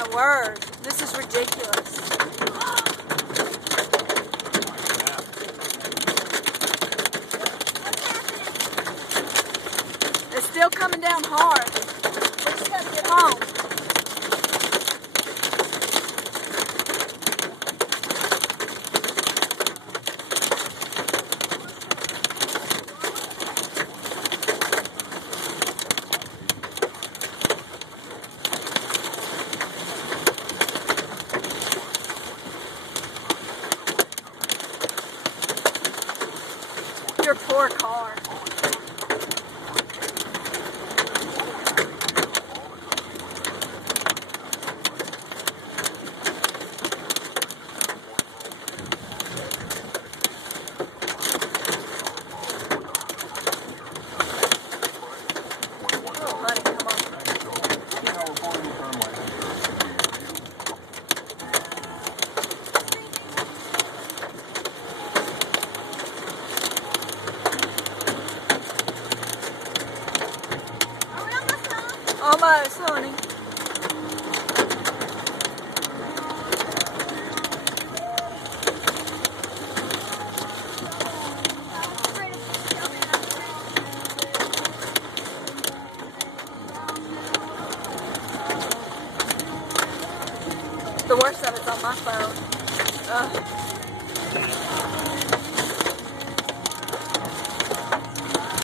my word. This is ridiculous. It's still coming down hard. We just have to get home. Your poor car. Oh, honey, come on. Almost, honey. The worst of it's on my phone. Ugh.